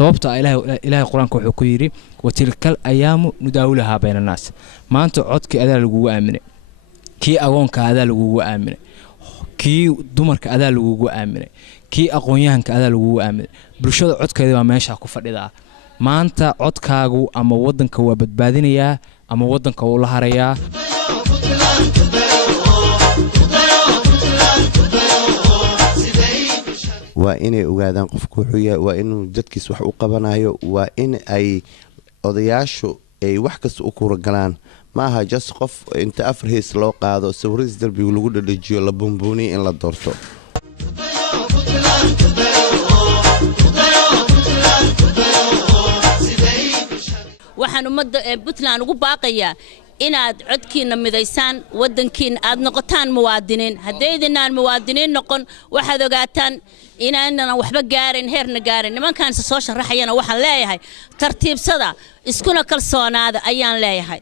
sababta ilaahay quraanka wuxuu ku yiri watilkal ayaamu nudaawulaha bayna naas maanta codkii adaa lagu aaminay kii agoonka adaa lagu aaminay kii dumarka adaa lagu aaminay kii aqoonyahanka adaa lagu aaminay bulshada codkeeda waa meesha ku fadhida maanta codkaagu ama wadanka waa badbaadinaya ama wadanka uu la harayaa waa inay ogaadaan qofku wuxuu yahay waa inuu dadkiis wax u qabanayo waa in ay odayaashu ay wax kasta u kura galaan ma aha just qof inta afar hees loo qaado sawiradiis darbiga lagu dhadhajiyo la buunbuuniyo in la doorto waxaan ummadda Puntland ugu baaqayaa inaad codkiina midaysaan wadankiina aad noqotaan muwaadiniin hadeedinaan muwaadiniin noqon waxaad ogaataan inaanna waxba gaarin heerna gaarin nimankan soo sharaxayana waxaan leeyahay tartiibsada iskuna kalsoonaada ayaan leeyahay